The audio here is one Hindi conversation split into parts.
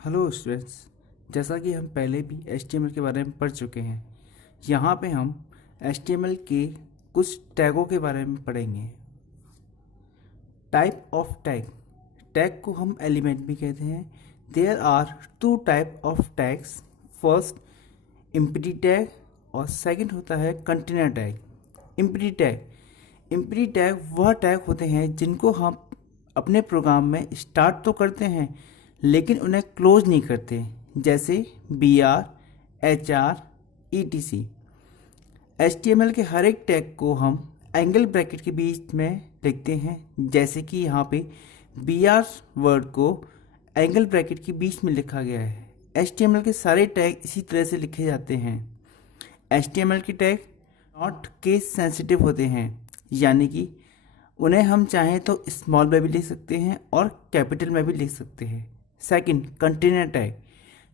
Hello students. जैसा कि हम पहले भी HTML के बारे में पढ़ चुके हैं, यहाँ पे हम HTML के कुछ टैगों के बारे में पढ़ेंगे। Type of tag. टैग को हम एलिमेंट भी कहते हैं। There are two type of tags. First empty tag और सेकंड होता है कंटेनर टैग। एम्प्टी टैग वह टैग होते हैं जिनको हम अपने प्रोग्राम में स्टार्ट तो करते हैं लेकिन उन्हें क्लोज नहीं करते, जैसे BR, HR, ETC। HTML के हर एक टैग को हम एंगल ब्रैकेट के बीच में लिखते हैं, जैसे कि यहाँ पे BR वर्ड को एंगल ब्रैकेट के बीच में लिखा गया है। HTML के सारे टैग इसी तरह से लिखे जाते हैं। HTML के टैग नॉट केस सेंसिटिव होते हैं, यानी कि उन्हें हम चाहें तो स्मॉल में भी लिख सकते हैं और कैपिटल में भी लिख सकते हैं। Second, container tag.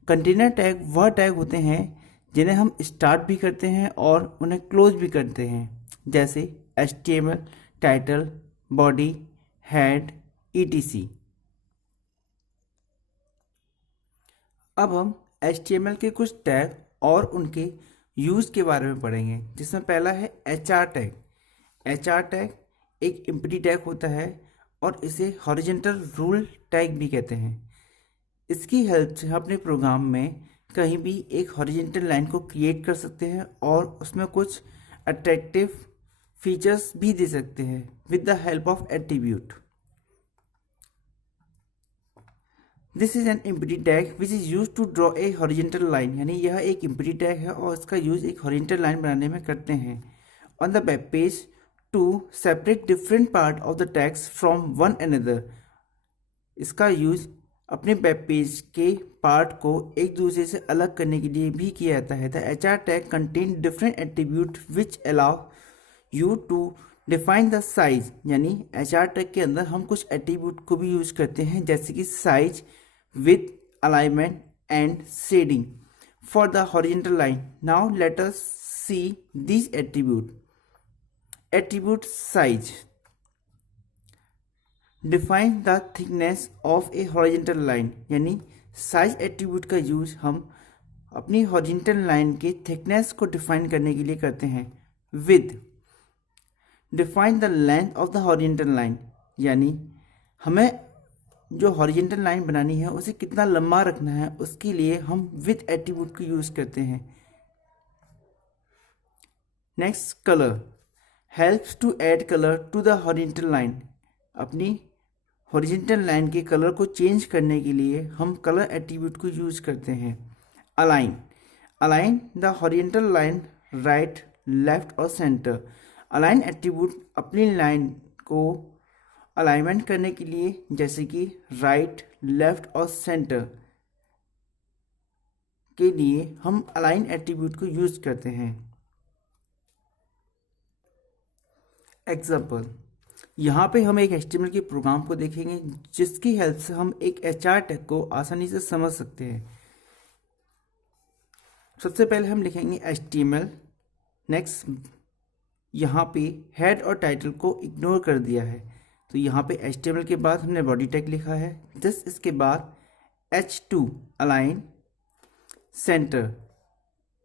Container tag वह टैग होते हैं जिन्हें हम स्टार्ट भी करते हैं और उन्हें क्लोज भी करते हैं, जैसे HTML, title, body, head, ETC। अब हम HTML के कुछ टैग और उनके यूज़ के बारे में पढ़ेंगे, जिसमें पहला है HR टैग। HR टैग एक एम्प्टी टैग होता है और इसे हॉरिजॉन्टल रूल टैग भी कहते हैं। इसकी हेल्प से हम अपने प्रोग्राम में कहीं भी एक हॉरिजॉन्टल लाइन को क्रिएट कर सकते हैं और उसमें कुछ अट्रैक्टिव फीचर्स भी दे सकते हैं with the help of attribute. This is an empty tag which is use to draw a horizontal line, यानी यह एक एम्प्टी टैग है और इसका यूज एक हॉरिजॉन्टल लाइन बनाने में करते हैं on the web page to separate different part of the tags from one another. इसका यूज अपने वेब पेज के पार्ट को एक दूसरे से अलग करने के लिए भी किया जाता है। The HR tag contain different attribute which allow you to define the size, यानी HR टैग के अंदर हम कुछ एट्रीब्यूट को भी यूज करते हैं, जैसे कि size, width, alignment and shading for the horizontal line. Now let us see this attribute. Attribute size define the thickness of a horizontal line, यानी साइज एट्रीब्यूट का यूज हम अपनी हॉरिजॉन्टल लाइन के थिकनेस को डिफाइन करने के लिए करते हैं। With define the length of the horizontal line, यानी हमें जो हॉरिजॉन्टल लाइन बनानी है उसे कितना लंबा रखना है, उसके लिए हम विद एट्रीब्यूट को यूज करते हैं। Next, colour helps to add colour to the horizontal line. अपनी हॉरिजॉन्टल लाइन के कलर को चेंज करने के लिए हम कलर एट्रीब्यूट को यूज करते हैं। Align the horizontal line right, left और सेंटर। अलाइन एट्रीब्यूट अपनी लाइन को अलाइनमेंट करने के लिए, जैसे कि राइट, लेफ्ट और सेंटर के लिए हम अलाइन एट्रीब्यूट को यूज करते हैं। एग्जाम्पल, यहाँ पे हम एक HTML के प्रोग्राम को देखेंगे जिसकी हेल्प से हम एक HR टैग को आसानी से समझ सकते हैं। सबसे पहले हम लिखेंगे HTML। नेक्स्ट, यहाँ पे हेड और टाइटल को इग्नोर कर दिया है, तो यहाँ पे HTML के बाद हमने बॉडी टैग लिखा है। जस्ट इसके बाद H2 align centre.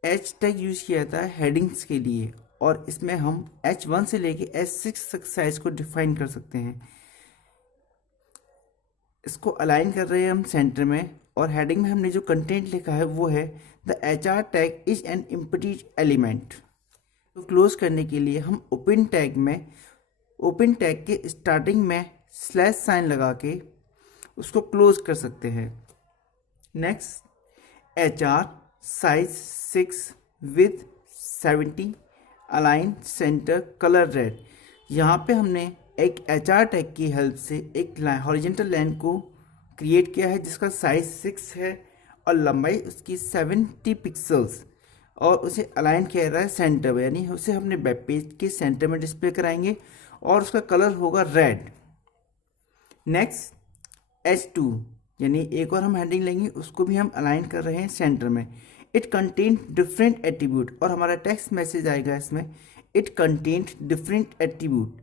H tag use किया जाता है हेडिंग्स के लिए और इसमें हम H1 से लेके H6 तक साइज को डिफाइन कर सकते हैं। इसको अलाइन कर रहे हैं हम सेंटर में, और हेडिंग में हमने जो कंटेंट लिखा है वो है the HR tag is an empty element. तो क्लोज करने के लिए हम ओपन टैग के स्टार्टिंग में स्लैश साइन लगा के उसको क्लोज कर सकते हैं। Next, HR size 6 with 70, align centre, colour red. यहाँ पे हमने एक HR टैग की हेल्प से एक हॉरिजॉन्टल लाइन को क्रिएट किया है जिसका साइज 6 है और लंबाई उसकी 70 पिक्सल्स, और उसे अलाइन किया रहा है सेंटर में, यानी उसे हमने वेब पेज के सेंटर में डिस्प्ले कराएंगे और उसका कलर होगा रेड। नेक्स्ट, H2, यानी एक और हम हेडिंग लेंगे, उसको भी हम अलाइन कर रहे हैं सेंटर में। इट कंटेन डिफरेंट एट्रीब्यूट, और हमारा टेक्स्ट मैसेज आएगा इसमें इट कंटेन डिफरेंट एट्रीब्यूट।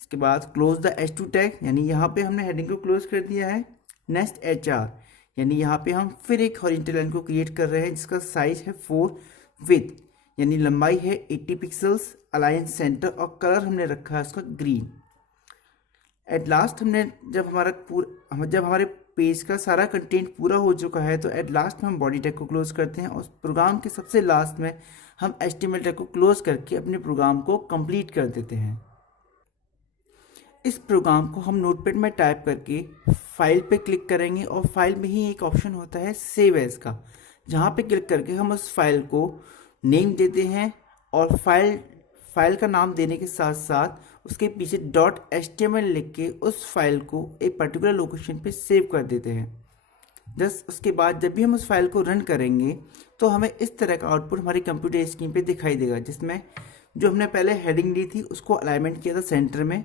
इसके बाद क्लोज द H2 टैग, यानी यहाँ पे हमने हेडिंग को क्लोज कर दिया है। नेक्स्ट, HR, यानी यहाँ पे हम फिर एक हॉरिजॉन्टल लाइन को क्रिएट कर रहे हैं जिसका साइज है 4, विथ यानी लंबाई है 80 पिक्सल्स, अलाइन सेंटर और कलर हमने रखा है उसका ग्रीन। एट लास्ट हमने जब हमारे पेज का सारा कंटेंट पूरा हो चुका है तो एट लास्ट में हम बॉडी टैग को क्लोज करते हैं और प्रोग्राम के सबसे लास्ट में हम HTML टैग को क्लोज करके अपने प्रोग्राम को कंप्लीट कर देते हैं। इस प्रोग्राम को हम नोटपैड में टाइप करके फाइल पे क्लिक करेंगे और फाइल में ही एक ऑप्शन होता है सेव एज का, जहाँ पे क्लिक करके हम उस फाइल को नेम देते हैं और फाइल का नाम देने के साथ साथ उसके पीछे .html लिख के उस फाइल को एक पर्टिकुलर लोकेशन पे सेव कर देते हैं। जस्ट उसके बाद जब भी हम उस फाइल को रन करेंगे तो हमें इस तरह का आउटपुट हमारी कंप्यूटर स्क्रीन पे दिखाई देगा, जिसमें जो हमने पहले हेडिंग ली थी उसको अलाइनमेंट किया था सेंटर में।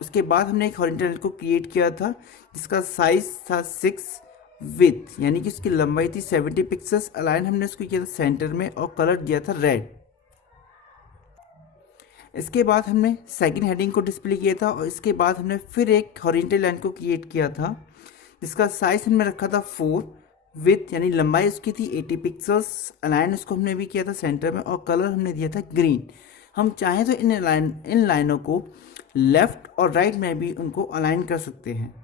उसके बाद हमने एक हॉरिजॉन्टल लाइन को क्रिएट किया था जिसका साइज था 6, विथ यानी कि उसकी लंबाई थी 70 पिक्सल्स, अलाइन हमने उसको किया था सेंटर में और कलर दिया था रेड। इसके बाद हमने सेकंड हेडिंग को डिस्प्ले किया था और इसके बाद हमने फिर एक हॉरिजॉन्टल लाइन को क्रिएट किया था जिसका साइज हमने रखा था 4, विथ यानी लंबाई उसकी थी 80 पिक्सल्स, अलाइन उसको हमने भी किया था सेंटर में और कलर हमने दिया था ग्रीन। हम चाहें तो इन लाइनों को लेफ्ट और राइट में भी उनको अलाइन कर सकते हैं।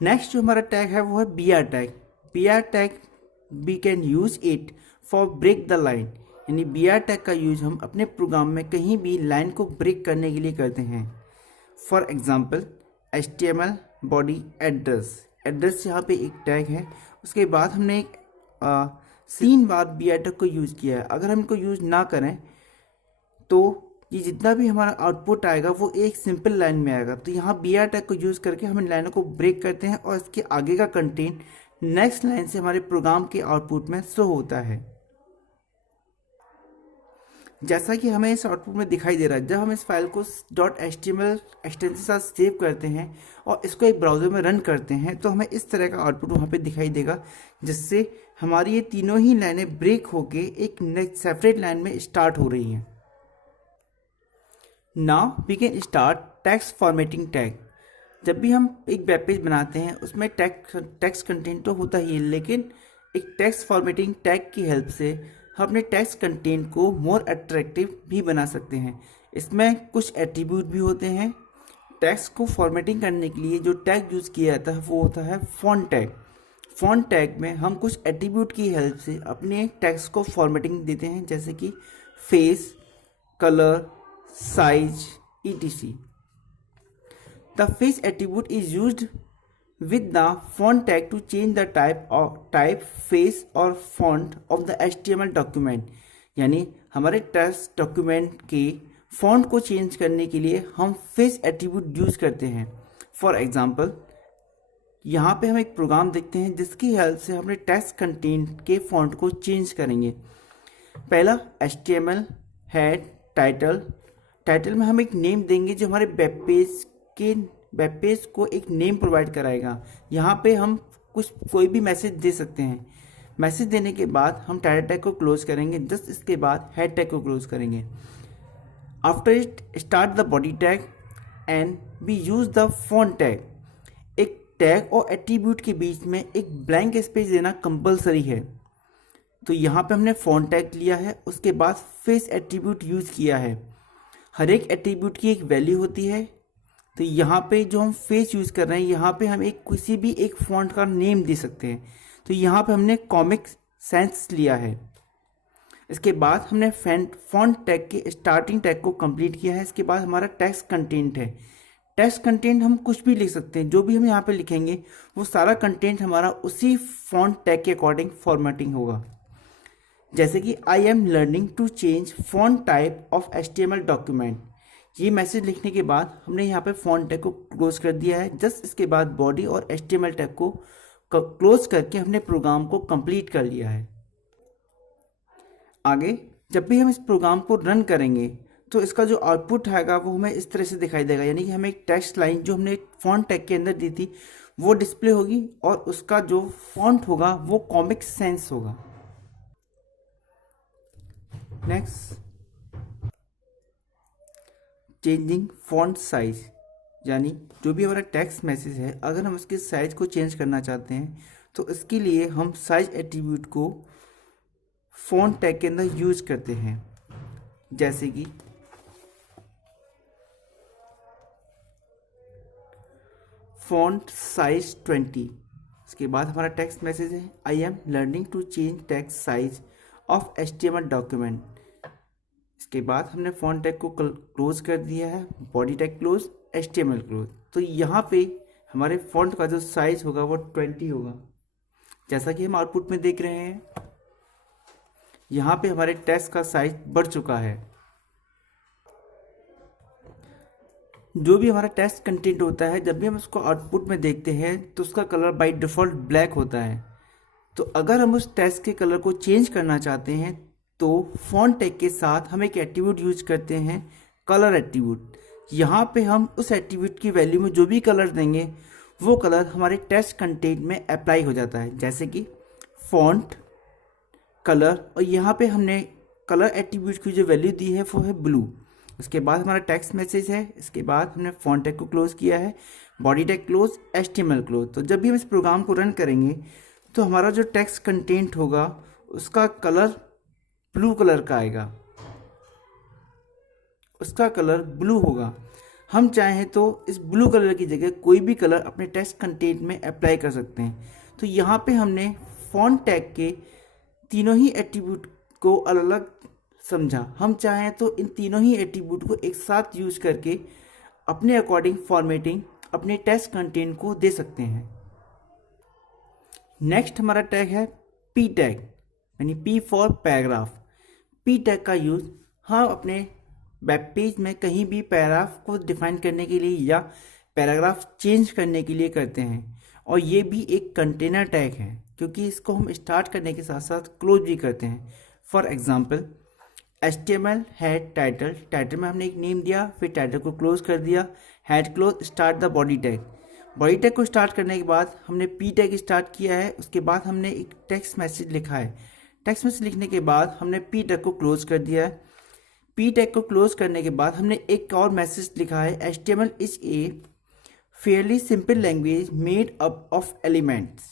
नेक्स्ट जो हमारा टैग है वो है BR tag. BR tag we can use it for break the line, यानी BR टैग का यूज हम अपने प्रोग्राम में कहीं भी लाइन को ब्रेक करने के लिए करते हैं। For example HTML body address यहाँ पे एक टैग है। उसके बाद हमने एक 3 बार BR टैग को यूज़ किया है। अगर हम इनको यूज़ ना करें तो ये जितना भी हमारा आउटपुट आएगा वो एक सिंपल लाइन में आएगा। तो यहाँ BR टैग को यूज़ करके हम इन लाइनों को ब्रेक करते हैं और इसके आगे का कंटेंट नेक्स्ट लाइन से हमारे प्रोग्राम के आउटपुट में शो होता है। जैसा कि हमें इस आउटपुट में दिखाई दे रहा है, जब हम इस फाइल को .html एक्सटेंशन के साथ सेव करते हैं और इसको एक ब्राउज़र में रन करते हैं तो हमें इस तरह का आउटपुट वहाँ पे दिखाई देगा, जिससे हमारी ये तीनों ही लाइनें ब्रेक होके एक नेक्स्ट सेपरेट लाइन में स्टार्ट हो रही हैं। Now we can start text formatting tag. जब भी हम एक वेब पेज बनाते हैं उसमें टेक्स्ट कंटेंट तो होता ही है, लेकिन एक टेक्स्ट फॉर्मेटिंग टैग की हेल्प से हम अपने टेक्स्ट कंटेंट को मोर अट्रैक्टिव भी बना सकते हैं। इसमें कुछ एट्रीब्यूट भी होते हैं। टेक्स्ट को फॉर्मेटिंग करने के लिए जो टैग यूज़ किया जाता है वो होता है फॉन्ट टैग। फॉन्ट टैग में हम कुछ एट्रीब्यूट की हेल्प से अपने टेक्स्ट को फॉर्मेटिंग देते हैं, जैसे कि face, colour, size, etc. The face attribute is used with the font tag to change the type, face और font of the HTML document। यानी हमारे टेक्स्ट डॉक्यूमेंट के फॉन्ट को चेंज करने के लिए हम फेस एट्रीब्यूट यूज करते हैं। फॉर एग्जाम्पल यहाँ पे हम एक प्रोग्राम देखते हैं जिसकी हेल्प से हम अपने टेक्स्ट कंटेंट के फॉन्ट को चेंज करेंगे। पहला HTML हेड टाइटल में हम एक नेम देंगे जो हमारे वेब पेज को एक नेम प्रोवाइड कराएगा। यहाँ पे हम कोई भी मैसेज दे सकते हैं। मैसेज देने के बाद हम टाइटल टैग को क्लोज करेंगे, जस्ट इसके बाद हेड टैग को क्लोज करेंगे। After it start the body tag and we use the font tag. एक टैग और एट्रीब्यूट के बीच में एक ब्लैंक स्पेस देना कंपलसरी है। तो यहाँ पे हमने फॉन्ट टैग लिया है, उसके बाद फेस एट्रीब्यूट यूज किया है। हर एक एट्रीब्यूट की एक वैल्यू होती है। तो यहाँ पे जो हम फेस यूज़ कर रहे हैं यहाँ पे हम किसी भी एक फॉन्ट का नेम दे सकते हैं। तो यहाँ पे हमने कॉमिक सेंस लिया है। इसके बाद हमने फॉन्ट टैग के स्टार्टिंग टैग को कंप्लीट किया है। इसके बाद हमारा टेक्स्ट कंटेंट है। टेक्स्ट कंटेंट हम कुछ भी लिख सकते हैं, जो भी हम यहाँ पे लिखेंगे वो सारा कंटेंट हमारा उसी फॉन्ट टैग के अकॉर्डिंग फॉर्मेटिंग होगा। जैसे कि I am learning to change font type of HTML document. ये मैसेज लिखने के बाद हमने यहाँ पे फॉन्ट टैग को क्लोज कर दिया है। जस्ट इसके बाद बॉडी और HTML टैग को क्लोज करके हमने प्रोग्राम को कंप्लीट कर लिया है। आगे जब भी हम इस प्रोग्राम को रन करेंगे तो इसका जो आउटपुट आएगा वो हमें इस तरह से दिखाई देगा, यानी कि हमें एक टेक्स्ट लाइन जो हमने फॉन्ट टैग के अंदर दी थी वो डिस्प्ले होगी और उसका जो फॉन्ट होगा वो कॉमिक सेंस होगा। Next, changing font size. यानी जो भी हमारा टेक्स्ट मैसेज है, अगर हम उसके साइज को चेंज करना चाहते हैं तो इसके लिए हम साइज एट्रीब्यूट को फॉन्ट टैग के अंदर यूज करते हैं। जैसे कि फॉन्ट साइज 20। इसके बाद हमारा टेक्स्ट मैसेज है, I am learning to change text size of HTML document. इसके बाद हमने फॉन्ट टैग को क्लोज कर दिया है, body tag close, HTML close. तो यहाँ पे हमारे फॉन्ट का जो साइज होगा वो 20 होगा, जैसा कि हम आउटपुट में देख रहे हैं। यहाँ पे हमारे टेक्स्ट का साइज बढ़ चुका है। जो भी हमारा टेक्स्ट कंटेंट होता है, जब भी हम उसको आउटपुट में देखते हैं तो उसका कलर बाय डिफ़ॉल्ट ब्लैक होता है। तो अगर हम उस टेक्स्ट के कलर को चेंज करना चाहते हैं तो फॉन्ट टैग के साथ हम एक एट्रीब्यूट यूज करते हैं, कलर एट्रीब्यूट। यहाँ पे हम उस एट्रीब्यूट की वैल्यू में जो भी कलर देंगे वो कलर हमारे टेक्स्ट कंटेंट में अप्लाई हो जाता है, जैसे कि फॉन्ट कलर, और यहाँ पे हमने कलर एट्रीब्यूट की जो वैल्यू दी है वो है ब्लू। उसके बाद हमारा टेक्स्ट मैसेज है, इसके बाद हमने फॉन्ट टैग को क्लोज किया है, body tag close, HTML close. तो जब भी हम इस प्रोग्राम को रन करेंगे तो हमारा जो टेक्स्ट कंटेंट होगा उसका कलर ब्लू कलर का आएगा, उसका कलर ब्लू होगा। हम चाहें तो इस ब्लू कलर की जगह कोई भी कलर अपने टेक्स्ट कंटेंट में अप्लाई कर सकते हैं। तो यहाँ पे हमने फॉन्ट टैग के तीनों ही एट्रीब्यूट को अलग अलग समझा। हम चाहें तो इन तीनों ही एट्रीब्यूट को एक साथ यूज करके अपने अकॉर्डिंग फॉर्मेटिंग अपने टेक्स्ट कंटेंट को दे सकते हैं। नेक्स्ट हमारा टैग है पी टैग, यानी P for paragraph. P tag का यूज़ हम अपने वेब पेज में कहीं भी पैराग्राफ को डिफाइन करने के लिए या पैराग्राफ चेंज करने के लिए करते हैं। और ये भी एक कंटेनर टैग है, क्योंकि इसको हम स्टार्ट करने के साथ साथ क्लोज भी करते हैं। For example HTML head title, title में हमने एक नेम दिया, फिर टाइटल को क्लोज कर दिया, head close, start the body tag. Body tag को स्टार्ट करने के बाद हमने पी टैग स्टार्ट किया है, उसके बाद हमने एक टेक्स्ट मैसेज लिखा है। टेक्स्ट मैसेज लिखने के बाद हमने पी टैग को क्लोज कर दिया है। पी टैग को क्लोज करने के बाद हमने एक और मैसेज लिखा है, HTML is a Fairlie simple language made up of elements.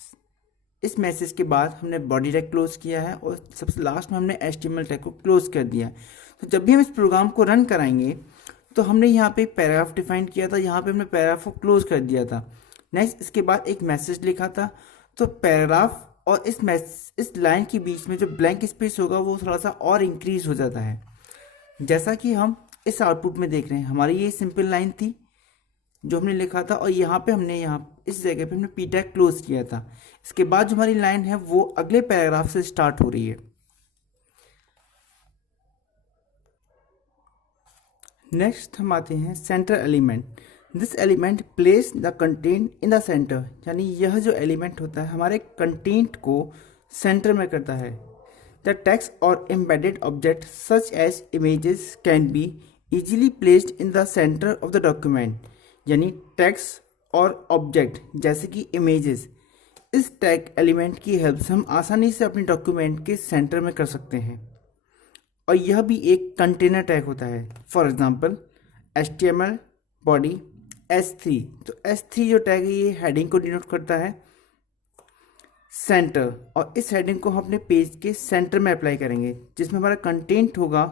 इस मैसेज के बाद हमने बॉडी टैग क्लोज किया है और सबसे लास्ट में हमने HTML टैग को क्लोज कर दिया। तो जब भी हम इस प्रोग्राम को रन कराएंगे तो हमने यहाँ पे पैराग्राफ डिफाइन किया था, यहाँ पे हमने पैराग्राफ को क्लोज कर दिया था। नेक्स्ट इसके बाद एक मैसेज लिखा था, तो पैराग्राफ और इस लाइन के बीच में जो ब्लैंक स्पेस होगा वो थोड़ा सा और इंक्रीज हो जाता है, जैसा कि हम इस आउटपुट में देख रहे हैं। हमारी ये सिंपल लाइन थी जो हमने लिखा था, और यहाँ पे हमने इस जगह पे हमने पी टैग क्लोज किया था। इसके बाद जो हमारी लाइन है वो अगले पैराग्राफ से स्टार्ट हो रही है। नेक्स्ट हम आते हैं centre element. This element place the content in the centre, यानी यह जो एलिमेंट होता है हमारे कंटेंट को सेंटर में करता है। द टेक्स्ट और embedded object such as images can be easily placed in the centre of the document, यानी टेक्स्ट और ऑब्जेक्ट जैसे कि इमेजेस, इस टैग एलिमेंट की हेल्प से हम आसानी से अपने डॉक्यूमेंट के सेंटर में कर सकते हैं। और यह भी एक कंटेनर टैग होता है। For example HTML body S3, तो S3 जो टैग है ये हेडिंग को डिनोट करता है सेंटर, और इस हेडिंग को हम अपने पेज के सेंटर में अप्लाई करेंगे, जिसमें हमारा कंटेंट होगा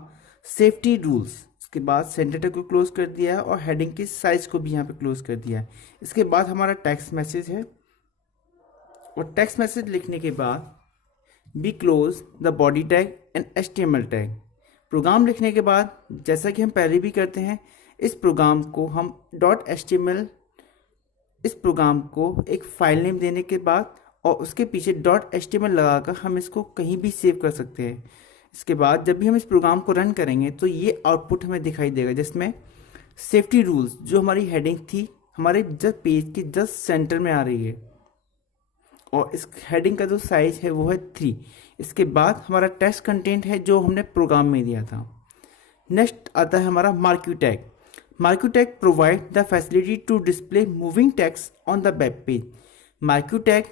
सेफ्टी रूल्स। इसके बाद सेंटर टैग को क्लोज कर दिया है और हेडिंग के साइज को भी यहाँ पे क्लोज कर दिया है। इसके बाद हमारा टेक्स्ट मैसेज है, और टेक्स्ट मैसेज लिखने के बाद be close the body tag and HTML tag. Program लिखने के बाद जैसा कि हम पहले भी करते हैं, इस प्रोग्राम को हम .html, इस प्रोग्राम को एक फाइल नेम देने के बाद और उसके पीछे .html लगाकर हम इसको कहीं भी सेव कर सकते हैं। इसके बाद जब भी हम इस प्रोग्राम को रन करेंगे तो ये आउटपुट हमें दिखाई देगा, जिसमें सेफ्टी रूल्स जो हमारी हेडिंग थी हमारे जस्ट पेज के जस्ट सेंटर में आ रही है, और इस हेडिंग का जो साइज है वो है 3। इसके बाद हमारा टेक्स्ट कंटेंट है जो हमने प्रोग्राम में दिया था। नेक्स्ट आता है हमारा marquee tag. Marquee tag provide the facility to display moving text on the web page. Marquee tag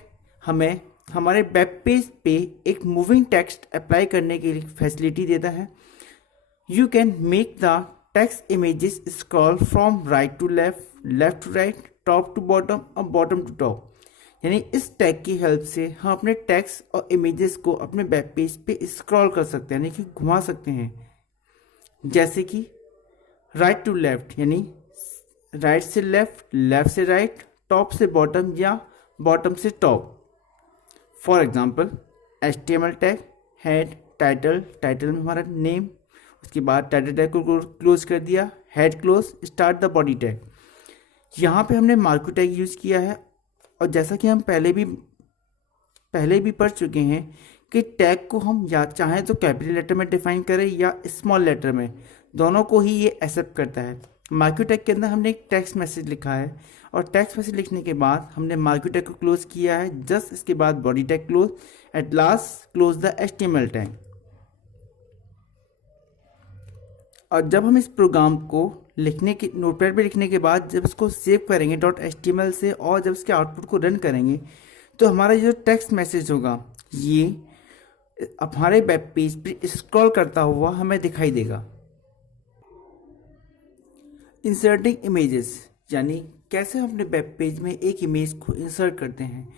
हमें हमारे वेब पेज पे एक मूविंग टेक्स्ट अप्लाई करने की फैसिलिटी देता है। You can make the text images scroll from right to left left to right, top to bottom और बॉटम टू टॉप। यानी इस टैग की हेल्प से हम अपने टेक्स्ट और इमेजेस को अपने वेब पेज पे स्क्रॉल कर सकते हैं, यानी कि घुमा सकते हैं। जैसे कि राइट टू लेफ्ट, यानी राइट से लेफ्ट, लेफ्ट से राइट, टॉप से बॉटम या बॉटम से top. For example HTML tag head title, title में हमारा नेम, उसके बाद टाइटल टैग को क्लोज कर दिया, head close, start the body tag. यहाँ पे हमने मार्को टैग यूज़ किया है। और जैसा कि हम पहले भी पढ़ चुके हैं कि टैग को हम या चाहें तो कैपिटल लेटर में डिफाइन करें या स्मॉल लेटर में, दोनों को ही ये एक्सेप्ट करता है। मार्को टैग के अंदर हमने एक टेक्स्ट मैसेज लिखा है और टेक्स्ट मैसेज लिखने के बाद हमने मार्को टैग को क्लोज किया है, जस्ट इसके बाद body tag close, at last close the HTML tag. और जब हम इस प्रोग्राम को लिखने के नोटपैड पे लिखने के बाद जब इसको सेव करेंगे .html से और जब इसके आउटपुट को रन करेंगे तो हमारा जो टेक्स्ट मैसेज होगा ये हमारे वेब पेज पे स्क्रॉल करता हुआ हमें दिखाई देगा। इंसर्टिंग इमेजेस, यानी कैसे हम अपने वेब पेज में एक इमेज को इंसर्ट करते हैं।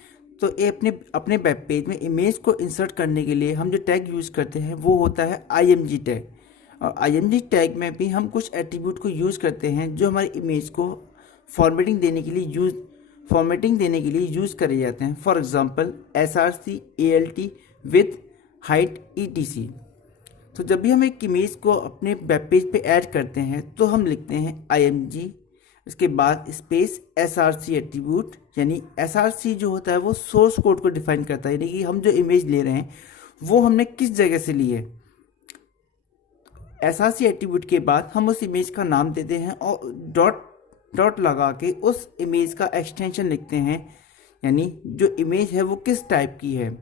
तो ये अपने वेब पेज में इमेज को इंसर्ट करने के लिए हम जो टैग यूज़ करते हैं वो होता है img टैग। और img टैग में भी हम कुछ एट्रीब्यूट को यूज़ करते हैं जो हमारी इमेज को फॉर्मेटिंग देने के लिए यूज़ करे जाते हैं। For example src, alt, with, height, etc। तो जब भी हम एक इमेज को अपने वेब पेज पे ऐड करते हैं तो हम लिखते हैं img, इसके बाद स्पेस src एट्रीब्यूट, यानी src जो होता है वो सोर्स कोड को डिफाइन करता है, यानी कि हम जो इमेज ले रहे हैं वो हमने किस जगह से ली है। src एट्रीब्यूट के बाद हम उस इमेज का नाम देते हैं और डॉट लगा के उस इमेज का एक्सटेंशन लिखते हैं, यानी जो इमेज है वो किस टाइप की है।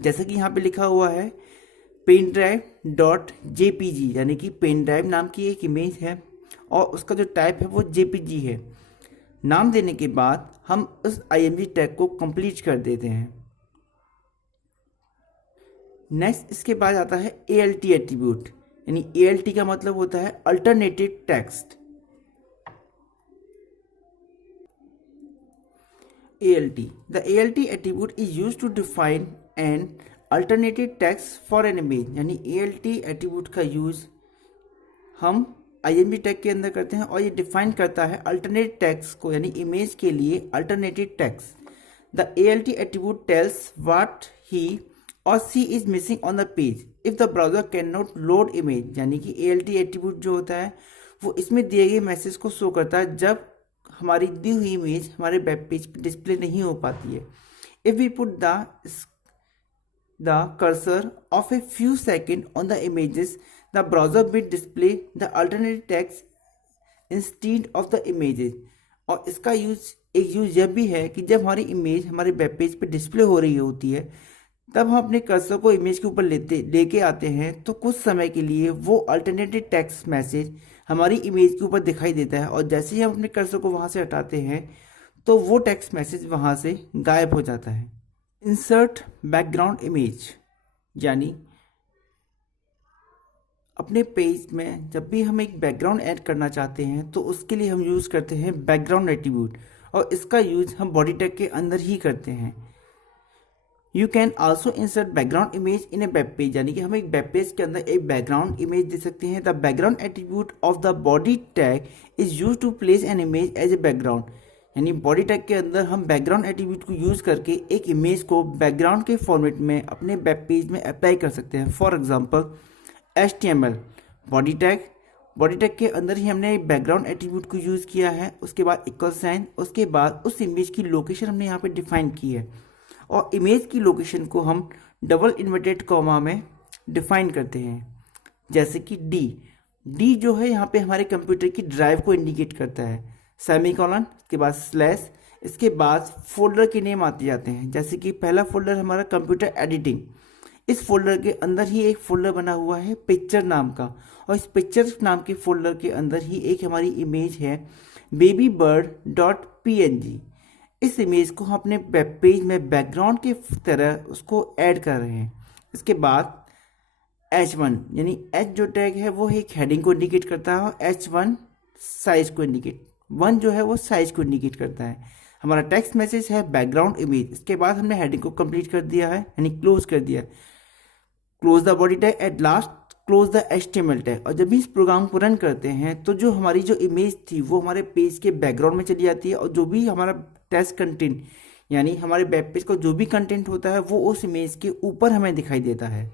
जैसे कि यहाँ पे लिखा हुआ है पेन ड्राइव .jpg, यानी कि पेन ड्राइव नाम की एक इमेज है और उसका जो टाइप है वो jpg है। नाम देने के बाद हम उस img टैग को कंप्लीट कर देते हैं। नेक्स्ट इसके बाद आता है alt एट्रीब्यूट, यानी alt का मतलब होता है alternative text. The alt attribute is used to define an alternative text for an image, यानी alt एट्रीब्यूट का यूज़ हम img टैग के अंदर करते हैं और ये डिफाइन करता है अल्टरनेट टेक्स्ट को, यानी इमेज के लिए alternative text. The alt attribute tells what he or she is missing on the page if the browser can not load image, यानी कि alt एट्रीब्यूट जो होता है वो इसमें दिए गए मैसेज को शो करता है जब हमारी दी हुई इमेज हमारे वेब पेज पर डिस्प्ले नहीं हो पाती है। If we put the cursor of a few seconds on the images, the browser will display the alternative text instead of the images। और इसका एक यूज यह भी है कि जब हमारी इमेज हमारे वेब पेज पे डिस्प्ले हो रही होती है तब हम अपने कर्सर को इमेज के ऊपर लेके आते हैं तो कुछ समय के लिए वो अल्टरनेटिव टेक्स्ट मैसेज हमारी इमेज के ऊपर दिखाई देता है और जैसे ही हम अपने कर्सर को वहाँ से हटाते हैं तो वो टेक्स्ट मैसेज वहाँ से गायब हो जाता है। इंसर्ट बैकग्राउंड इमेज, यानी अपने पेज में जब भी हम एक बैकग्राउंड ऐड करना चाहते हैं तो उसके लिए हम यूज़ करते हैं बैकग्राउंड एट्रीब्यूट और इसका यूज़ हम बॉडी टैग के अंदर ही करते हैं। You can also insert background image in A web page, यानी कि हम एक वेब पेज के अंदर एक बैकग्राउंड इमेज दे सकते हैं। The background attribute of the body tag is use to place an image as a background, यानी बॉडी टैग के अंदर हम बैकग्राउंड एट्रीब्यूट को यूज़ करके एक इमेज को बैकग्राउंड के फॉर्मेट में अपने वेब पेज में अप्लाई कर सकते हैं। For example HTML body tag के अंदर ही हमने एक बैकग्राउंड एट्रीब्यूट को यूज़ किया है, उसके बाद इक्वल साइन, उसके बाद उस इमेज की लोकेशन हमने यहाँ पे डिफाइन की है और इमेज की लोकेशन को हम डबल इन्वर्टेड कॉमा में डिफाइन करते हैं। जैसे कि डी जो है यहाँ पे हमारे कंप्यूटर की ड्राइव को इंडिकेट करता है, सेमीकोलन, इसके बाद स्लैश, इसके बाद फोल्डर के नेम आते जाते हैं। जैसे कि पहला फोल्डर हमारा कंप्यूटर एडिटिंग, इस फोल्डर के अंदर ही एक फोल्डर बना हुआ है पिक्चर नाम का और इस पिक्चर नाम के फोल्डर के अंदर ही एक हमारी इमेज है babybird.png। इस इमेज को हम अपने वेब पेज में बैकग्राउंड के तरह उसको ऐड कर रहे हैं। इसके बाद H1, यानी H जो टैग है वो एक हेडिंग को इंडिकेट करता है और H1 साइज को इंडिकेट 1 जो है वो साइज को इंडिकेट करता है। हमारा टेक्स्ट मैसेज है बैकग्राउंड इमेज। इसके बाद हमने हेडिंग को कंप्लीट कर दिया है, यानी क्लोज कर दिया। Close the body tag, at last close the HTML tag. और जब भी इस प्रोग्राम को रन करते हैं तो जो हमारी जो इमेज थी वो हमारे पेज के बैकग्राउंड में चली जाती है, और जो भी हमारा टेक्स्ट कंटेंट यानी हमारे वेब पेज का जो भी कंटेंट होता है वो उस इमेज के ऊपर हमें दिखाई देता है।